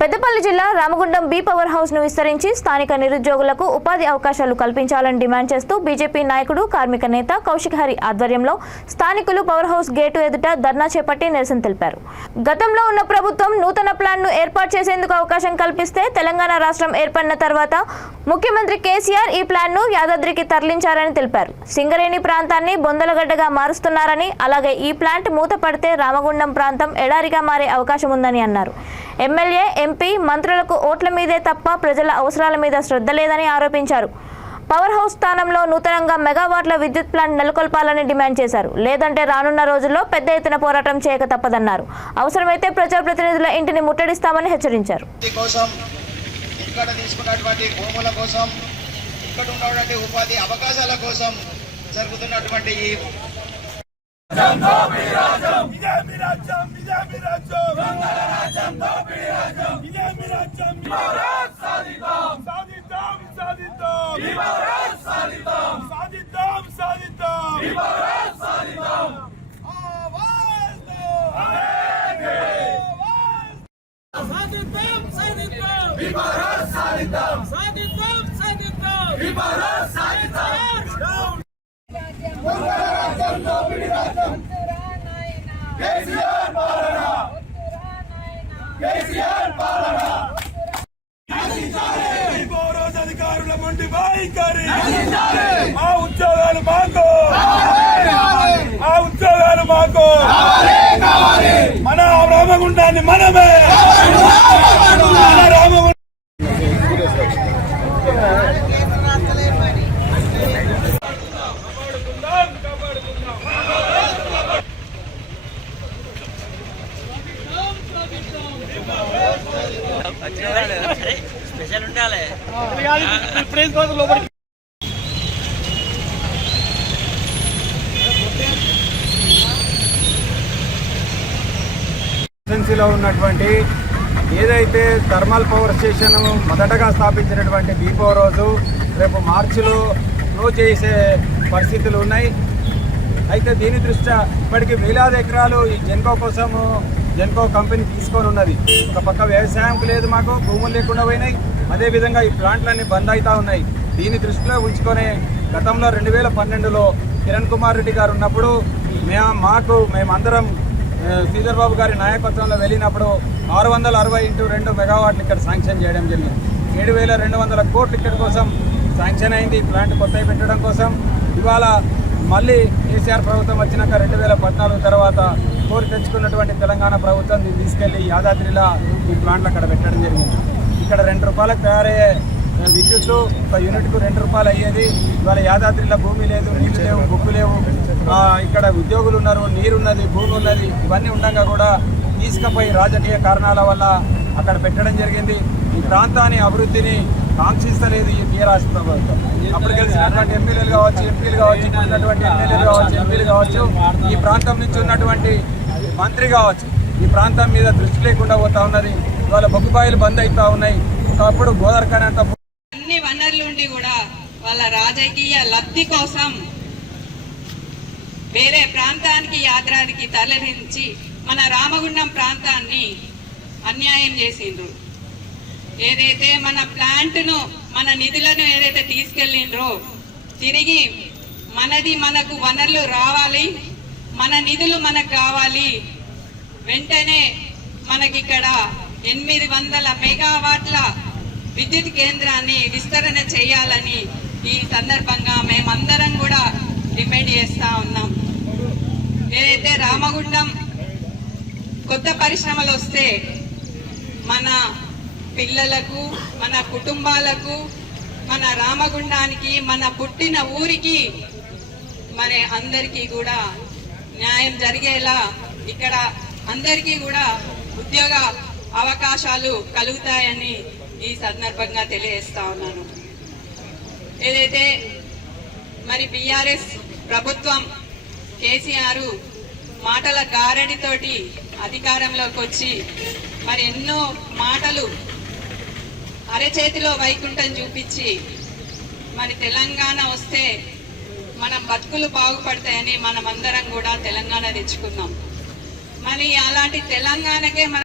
పెద్దపల్లి జిల్లా Ramagundam B power house ను విస్తరించి స్థానిక నిరుద్యోగులకు ఉపాధి అవకాశాలు కల్పించాలని డిమాండ్ చేస్తూ బీజేపీ నాయకుడు కార్మిక నేత కౌశిక్ హరి ఆధ్వర్యంలో స్థానికులు పవర్ హౌస్ గేటు ఎదుట ధర్నా చేపట్టి నిరసన తెలిపారు. గతంలో ఉన్న ప్రభుత్వం నూతన ప్లాన్ ను ఏర్పాటు చేసేందుకు అవకాశం కల్పిస్తే తెలంగాణ రాష్ట్రం ఏర్పడిన తర్వాత ముఖ్యమంత్రి కేసీఆర్ ఈ ప్లాన్ ను యాదాద్రికి తరలించారని తెలిపారు. సింగరేణి ప్రాంతాన్ని బొందలగడ్డగా మారుస్తున్నారని, అలాగే ఈ ప్లాంట్ మూతపడితే రామగుండం ప్రాంతం ఎడారిగా మారే అవకాశం ఉందని అన్నారు. ఎమ్మెల్యే, ఎంపీ, మంత్రులకు ఓట్ల మీదే తప్ప ప్రజల అవసరాల మీద శ్రద్ధ లేదని ఆరోపించారు. పవర్ హౌస్ స్థానంలో నూతనంగా మెగావాట్ల విద్యుత్ ప్లాంట్ నెలకొల్పాలని డిమాండ్ చేశారు. లేదంటే రానున్న రోజుల్లో పెద్ద ఎత్తున పోరాటం చేయక తప్పదన్నారు. అవసరమైతే ప్రజాప్రతినిధుల ఇంటిని ముట్టడిస్తామని హెచ్చరించారు. ఉపాధి అవకాశాల కోసం జరుగుతున్నటువంటి అధికారుల మొండి వైఖరి, ఆ ఉద్యోగాలు మాకు, ఆ ఉద్యోగాలు మాకు, మన రామగుండాన్ని మనమే, మన రామగుండం స్పెషల్ ఉండాలి. ఏజెన్సీలో ఉన్నటువంటి ఏదైతే థర్మల్ పవర్ స్టేషన్ మొదటగా స్థాపించినటువంటి బి పవర్ హౌస్ రేపు మార్చిలో క్లోజ్ చేసే పరిస్థితులు ఉన్నాయి. అయితే దీని దృష్ట్యా ఇప్పటికీ వేలాది ఎకరాలు ఈ జెన్కో కోసము జెన్కో కంపెనీ తీసుకొని ఉన్నది. ఒక పక్క వ్యవసాయంకు లేదు, మాకు భూములు లేకుండా పోయినాయి. అదేవిధంగా ఈ ప్లాంట్లన్నీ బంద్ అవుతూ ఉన్నాయి. దీన్ని దృష్టిలో ఉంచుకొని గతంలో 2012లో కిరణ్ కుమార్ రెడ్డి గారు ఉన్నప్పుడు మేమందరం శ్రీధర్ బాబు గారి నాయకత్వంలో వెళ్ళినప్పుడు 660x2 మెగావాట్లు ఇక్కడ శాంక్షన్ చేయడం జరిగింది. 7,200 కోట్లు ఇక్కడ కోసం శాంక్షన్ అయింది ఈ ప్లాంట్ కొత్తవి పెట్టడం కోసం. ఇవాళ మళ్ళీ కేసీఆర్ ప్రభుత్వం వచ్చినాక 2014 తర్వాత కోరి తెచ్చుకున్నటువంటి తెలంగాణ ప్రభుత్వం దీన్ని తీసుకెళ్లి యాదాద్రిలో ఈ ప్లాంట్లు అక్కడ పెట్టడం జరిగింది. ఇక్కడ ₹2 తయారయ్యే విద్యుత్తు ఒక యూనిట్కు ₹2 అయ్యేది. ఇవాళ యాదాద్రిలో భూమి లేదు, నీళ్లు లేవు, బొగ్గు లేవు, ఇక్కడ ఉద్యోగులు ఉన్నారు, నీరున్నది, భూమి ఉన్నది. ఇవన్నీ ఉండగా కూడా తీసుకుపోయి రాజకీయ కారణాల వల్ల అక్కడ పెట్టడం జరిగింది. ఈ ప్రాంతాన్ని అభివృద్ధిని కాంక్షిస్తలేదు ఈ టీఆర్ఎస్ ప్రభుత్వం. అప్పుడు గెలిచినటువంటి ఎమ్మెల్యేలు కావచ్చు, ఎంపీలు కావచ్చు, ఉన్నటువంటి ఎమ్మెల్యేలు కావచ్చు, ఎంపీలు కావచ్చు, ఈ ప్రాంతం నుంచి ఉన్నటువంటి మంత్రి కావచ్చు, ఈ ప్రాంతం మీద దృష్టి లేకుండా పోతా ఉన్నది. ఇవాళ బొగ్గుబాయిలు బంద్ అవుతా ఉన్నాయి. ఒకప్పుడు గోదావరి అంత అన్ని వనరులుండి కూడా వాళ్ళ రాజకీయ లబ్ధి కోసం వేరే ప్రాంతానికి యాత్రానికి తరలించి మన రామగుండం ప్రాంతాన్ని అన్యాయం చేసిండ్రు. ఏదైతే మన ప్లాంట్ను, మన నిధులను ఏదైతే తీసుకెళ్ళిండ్రో తిరిగి మనకు వనరులు రావాలి, మన నిధులు మనకు కావాలి. వెంటనే మనకిక్కడ 800 మెగావాట్ల విద్యుత్ కేంద్రాన్ని విస్తరణ చేయాలని ఈ సందర్భంగా మేమందరం కూడా డిమాండ్ చేస్తా ఉన్నాం. ఏదైతే రామగుండం కొత్త పరిశ్రమలు వస్తే మన పిల్లలకు, మన కుటుంబాలకు, మన రామగుండానికి, మన పుట్టిన ఊరికి మరి అందరికీ కూడా న్యాయం జరిగేలా ఇక్కడ అందరికీ కూడా ఉద్యోగ అవకాశాలు కలుగుతాయని ఈ సందర్భంగా తెలియజేస్తా ఉన్నాను. ఏదైతే మరి బీఆర్ఎస్ ప్రభుత్వం కేసీఆర్ మాటల గారడితోటి అధికారంలోకి వచ్చి మరి ఎన్నో మాటలు అరచేతిలో వైకుంఠం చూపించి మరి తెలంగాణ వస్తే మన బతుకులు బాగుపడతాయని మనమందరం కూడా తెలంగాణ తెచ్చుకున్నాం. మరి అలాంటి తెలంగాణకే